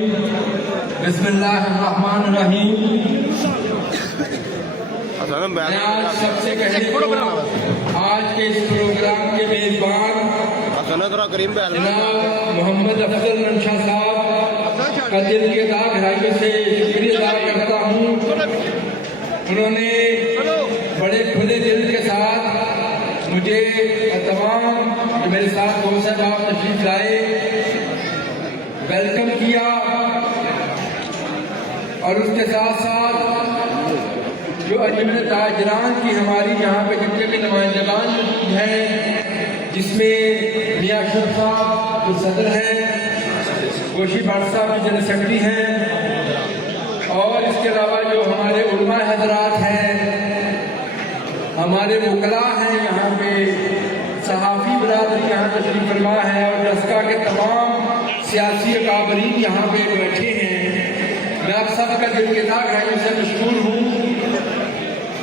बिस्मिल्लाहिर्रहमानिर्रहीम। मैं आज सबसे पहले आज के इस प्रोग्राम के मेजबान जनाब मोहम्मद अफजल मंशा साहब का दिल के गहराइयों से शुक्रिया अदा करता हूँ। उन्होंने बड़े खुले दिल के साथ मुझे तमाम जो मेरे साथ दोस्त साहब तशरीफ लाए वेलकम किया और उसके साथ साथ जो अजमेर ताजरान की हमारी यहाँ पे जितने भी नुमाइंदगान हैं, जिसमें मियाँ अशरफ साहब जो सदर हैं, गोशी भट्ट साहब जो जनरल सेक्रेटरी हैं, और इसके अलावा जो हमारे उलमा हजरात हैं, हमारे वकला हैं, यहाँ पे सहाफ़ी बरादरी यहाँ तशरीफ फरमा है और दस्का के तमाम सियासी अकाबरीन यहाँ पे बैठे हैं। मैं आप सबका दिल के गहराइयों से मशहूर हूँ।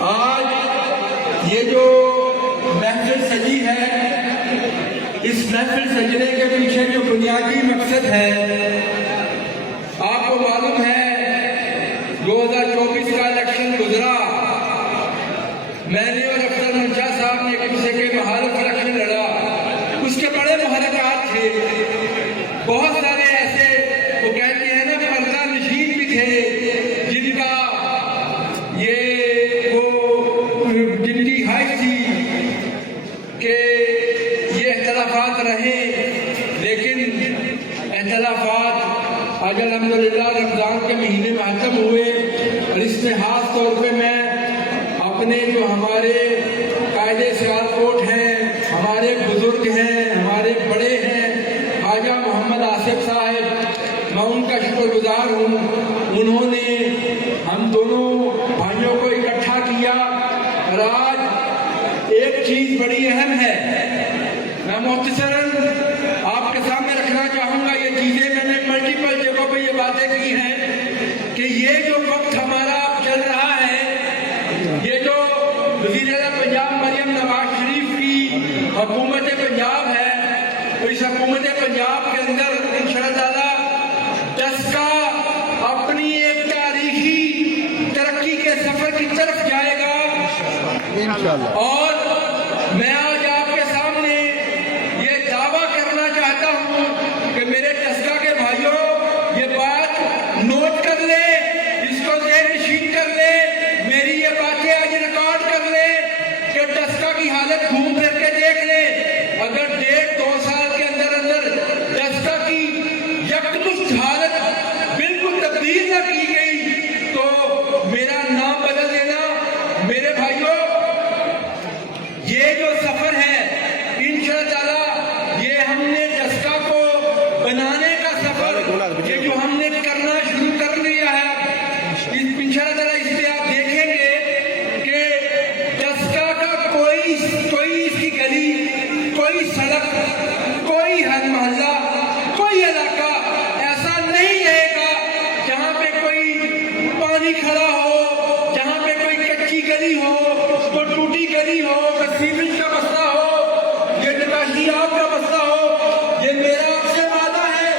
आज ये जो महफिल सजी है, इस महफिल सजने के पीछे जो बुनियादी मकसद है, आपको मालूम है 2024 का इलेक्शन गुजरा, मैंने और अफजल मंशा साहब ने एक दूसरे के महारत इलेक्शन लड़ा। उसके बड़े मुहर्रिकात थे, बहुत सारे ऐसे वो कहते हैं ना पर्दा नशीन भी थे जिनका जिनकी हाइट थी कि ये इख्तलाफात रहे, लेकिन इख्तलाफात आज अल्हम्दुलिल्लाह रमज़ान के महीने में ख़त्म हुए। और इसमें खास तौर पे मैं अपने जो हमारे कायदे सियालकोट हैं, हमारे बुजुर्ग हैं, हमारे बड़े हैं, ख्वाजा मोहम्मद आसिफ साहब, मैं उनका शुक्रगुजार हूँ। उन्होंने हम दोनों भाइयों को इकट्ठा किया और आज एक चीज़ बड़ी अहम है, मैं मुख्तसरन आपके सामने रखना चाहूँगा। ये चीज़ें मैंने मल्टीपल जगहों पे ये बातें की हैं कि ये जो वक्त हमारा चल रहा है, ये जो वज़ीर-ए-आज़म पंजाब मरियम नवाज शरीफ की हुकूमत पंजाब है, तो इस हुकूमत पंजाब के अंदर इंशाअल्लाह दस्का अपनी एक तारीखी तरक्की के सफर की तरफ जाएगा इंशाअल्लाह। और मैं आज आपके सामने ये दावा करना चाहता हूँ कि मेरे दस्का के भाइयों, ये बात नोट कर ले, इसको ज़हन-नशीन कर ले, मेरी ये बातें आज रिकॉर्ड कर ले कि दस्का की हालत घूम फिर के देख ले। अगर 1.5-2 साल के अंदर अंदर दस्का की यकमुश्त हालत बिल्कुल तब्दील न की गई तो मेरा नाम बदल देना। मेरे भाइयों, ये जो सफर है इंशाअल्लाह, ये हमने दस्का को बनाने का सफर, ये जो हमने करना शुरू कर लिया है, इंशाअल्लाह इस पे आप देखेंगे कि दस्का का कोई इसकी गली, कोई सड़क, कोई हर मोहल्ला, कोई इलाका ऐसा नहीं रहेगा जहाँ पे कोई पानी खड़ा हो, जहाँ पे कोई कच्ची गली हो, कोई टूटी गली हो, कोई सीमेंट का मसला हो, ये निकासियात का मसला हो। ये मेरा आपसे वादा है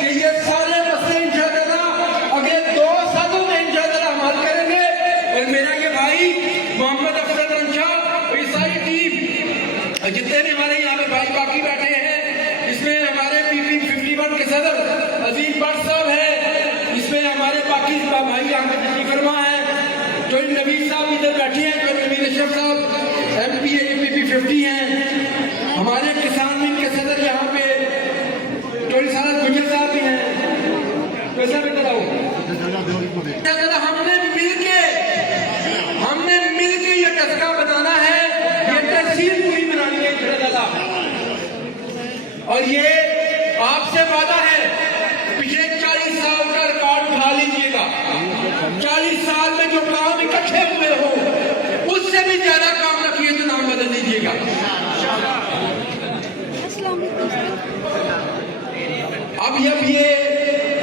कि ये सारे मसले इंशाअल्लाह अगले 2 सालों में इंशाअल्लाह हम हल करेंगे। और मेरा ये भाई मोहम्मद अफजल मंशा, ये सारी टीम, जितने भी हमारे यहाँ पे भाई बाकी बैठे हैं, इसमें हमारे PP51 के सदर अजीम भट्ट साहब हैं, इसमें हमारे बाकी भाई यहाँ पे तशरीफ फरमा है, जो नवीद साहब इधर बैठे हैं, जो नवीद अशरफ साहब MP PP50 हैं, हमारे किसान विंग के सदर यहाँ पे चौधरी साहब गुजर साहब भी हैं। कैसा बताऊँ, हमने मिलके ये दस्का बनाना है, ये तहसील पूरी बनानी है इंशाअल्लाह। और ये आपसे वादा है, पिछले 40 साल का रिकॉर्ड उठा लीजिएगा। 40 साल में जो काम इकट्ठे हुए हो, उससे भी ज्यादा काम रखिए तो नाम बदल दीजिएगा। अब ये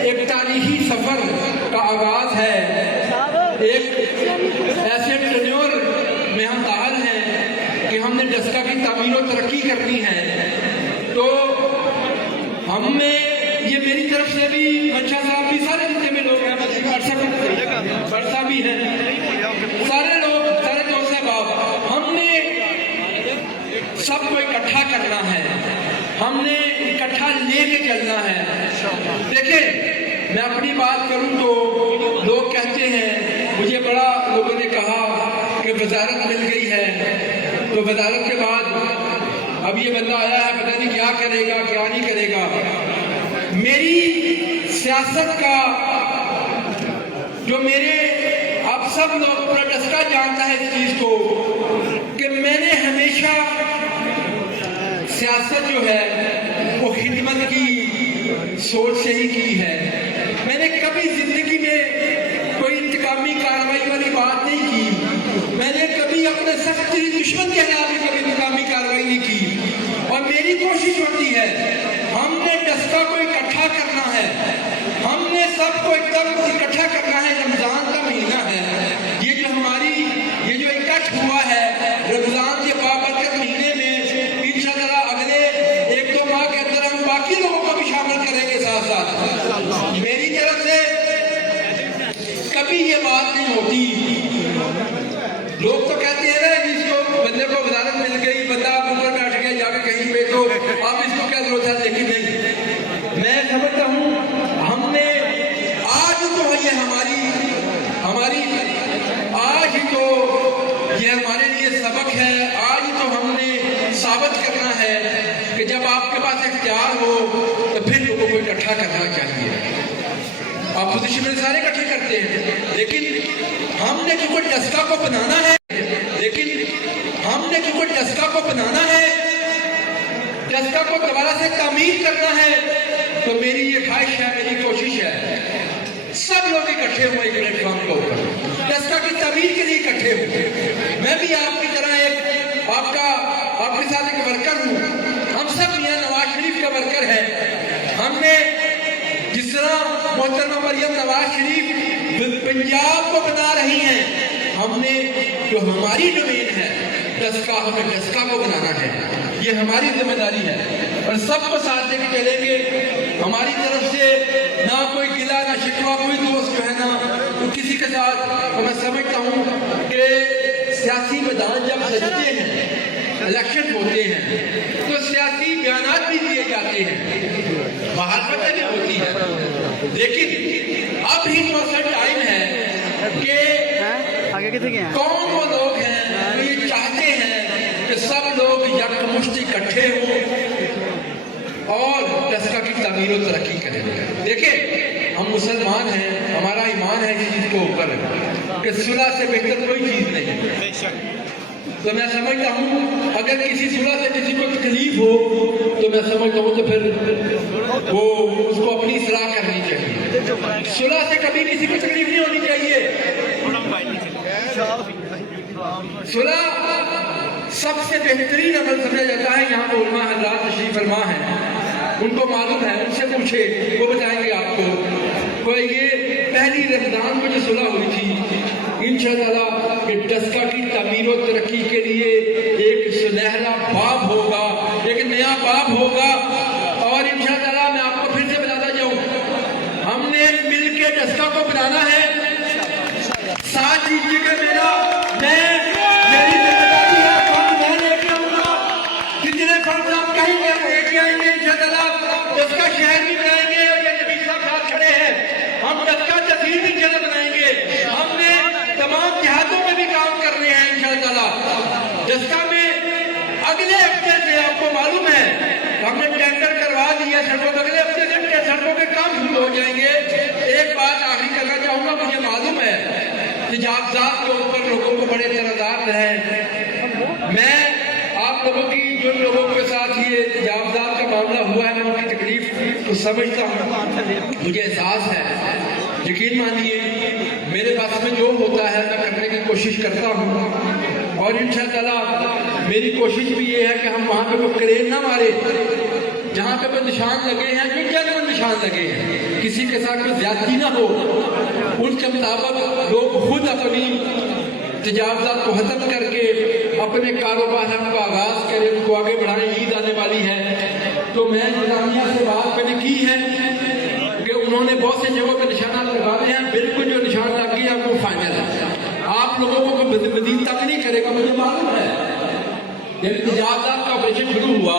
एक तारीखी सफर का आगाज है, एक ऐसे टेन्योर में हम दाखिल हैं कि हमने दस्का की तामीर और तरक्की करनी है। तो हमने ये मेरी तरफ से भी मंशा साहब भी हमने इकट्ठा लेके चलना है। देखिए, मैं अपनी बात करूं तो लोग कहते हैं, मुझे बड़ा लोगों ने कहा कि वजारत मिल गई है, तो वजारत के बाद अब ये बंदा आया है, पता नहीं क्या करेगा क्या नहीं करेगा। मेरी सियासत का जो मेरे आप सब लोग पूरा डस्का जानता है इस चीज को कि मैंने हमेशा सियासत जो है वो खिदमत की सोच से ही की है। मैंने कभी जिंदगी में कोई इंतकामी कार्रवाई वाली बात नहीं की। मैंने कभी अपने सख्त दुश्मन के खिलाफ भी कभी इंतकामी कार्रवाई नहीं की। और मेरी कोशिश होती है, हमने डस्का को इकट्ठा करना है, हमने सबको एकदम इकट्ठा करना है। रमजान का महीना है, ये जो इकट्ठ हुआ है रमजान के बाबरकत महीने में, इंशाअल्लाह अगले 1-2 माह के अंदर हम बाकी लोगों को भी शामिल करेंगे साथ साथ। मेरी तरफ से कभी ये बात नहीं होती। लोग तो कहते हैं ना, इसको बंदे को वजारत मिल गई, बंदा ऊपर बैठ गया जाके कहीं पे, तो आप इसको क्या जरूरत है। लेकिन नहीं, मैं समझता हूँ हमने आज तो ये हमारी आज तो ये हमारे लिए सबक है। आज तो हमने साबित करना है कि जब आपके पास इख्तियार हो तो फिर लोगों को इकट्ठा करना चाहिए। अपोजिशन में सारे इकट्ठे करते हैं, लेकिन हमने क्योंकि डस्का को बनाना है, डस्का को दोबारा से तामीर करना है, तो मेरी ये ख्वाहिश है, मेरी कोशिश है, सब लोग इकट्ठे हुए एक प्लेटफॉर्म के ऊपर डस्का की तामीर के लिए इकट्ठे हुए। मैं भी आपकी तरह एक आपके साथ एक वर्कर हूँ। हम सब यहाँ नवाज शरीफ का वर्कर है। हमने जिस तरह मोहतरमा मरियम नवाज शरीफ पंजाब को बना रही हैं, हमने जो हमारी जमीन है डस्का, हमें डस्का को बनाना है। ये हमारी जिम्मेदारी है और सबको साथ लेके चलेंगे। हमारी तरफ से ना कोई गिला ना शिकवा, कोई दोस्त जो है ना तो किसी के साथ। तो मैं समझता हूँ कि सियासी मैदान जब सजते हैं, इलेक्शन होते हैं, तो सियासी बयानात भी दिए जाते हैं, महारत भी होती है। लेकिन अब ही तो ऐसा टाइम है कि कौन वो लोग हैं जो ये चाहते हैं कि सब लोग यकमुश्त इकट्ठे हों और डस्का की तामीर और तरक्की करें। देखिए, हम मुसलमान हैं, हमारा ईमान है इस चीज को ऊपर कि सुलह से बेहतर कोई चीज नहीं है। तो मैं समझता हूँ अगर किसी सुलह से किसी को तकलीफ हो तो मैं समझता हूँ तो फिर वो उसको अपनी सलाह करनी चाहिए। सुलह से कभी किसी को तकलीफ नहीं होनी चाहिए। सुलह सबसे बेहतरीन अमल समझा जाता है। यहाँ पर उलमा हज़रात तशरीफ फरमा है, उनको मालूम है, उनसे पूछे, वो बताएंगे आपको। तो ये पहली रमजान को जो सुलह हुई थी, इंशाअल्लाह कि डस्का की तामीर और तरक्की के लिए एक सुनहरा बाब होगा, एक नया बाब होगा। और इंशाअल्लाह मैं आपको फिर से बताता जाऊँ, हमने मिलकर डस्का को बनाना है। साथ दीजिएगा मेरा, मेरी जिम्मेदारी है, फंड मैं लेके आऊंगा। जितने फंड आप कहेंगे हम लेके आएंगे इंशाअल्लाह। डस्का शहर भी बनाएंगे और ये नबी साहब साथ खड़े हैं, हम डस्का तहसील भी जल्द बनाएंगे। हमने तमाम देहातों में भी काम कर रहे हैं इंशाअल्लाह। डस्का में अगले हफ्ते से आपको मालूम है हमने टेंडर करवा दिया सड़कों के। अगले हफ्ते से सड़कों के काम शुरू हो जाएंगे। एक बात आखिरी करना चाहूंगा, मुझे मालूम है कि जागजात के ऊपर लोगों को बड़े तरदार हैं। मैं आप लोगों की जो लोगों के साथ ये जागजात का मामला हुआ है, मैं उनकी तकलीफ को समझता हूँ, मुझे एहसास है। यकीन मानिए मेरे पास में जो होता है मैं करने की कोशिश करता हूँ। और इंशाअल्लाह मेरी कोशिश भी ये है कि हम वहाँ पे कोई क्रेन ना मारे, जहाँ पे निशान लगे हैं जो जनवन निशान लगे हैं, किसी के साथ कोई ज्यादती ना हो। उनके मुताबिक लोग खुद अपनी तजावजात को खत्म करके अपने कारोबार का आगाज करें, उनको आगे बढ़ाएं। ईद आने वाली है, तो मैं इंतजामिया से बात मैंने की है कि उन्होंने बहुत से जगहों पर निशाना लगाए हैं। बिल्कुल जो निशान लग गया वो फाइनल है, आप लोगों को मजीद तक नहीं करेगा। मुझे मालूम है जब तजावजात का ऑपरेशन शुरू हुआ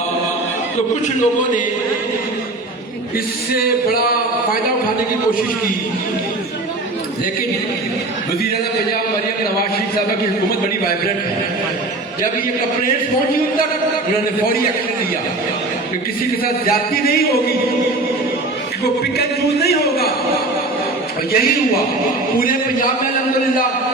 तो कुछ लोगों ने इससे बड़ा फायदा उठाने की कोशिश की, लेकिन वज़ीर-ए-आज़म पंजाब मरियम नवाज शरीफ साहबा की हुकूमत बड़ी वाइब्रेंट है। जब ये कंप्लेंट्स पहुंची उन तक, उन्होंने फौरी एक्शन लिया कि किसी के साथ ज्यादती नहीं होगी, कि वो पिक एंड चूज नहीं होगा, और यही हुआ। पूरे पंजाब में अल्हम्दुलिल्लाह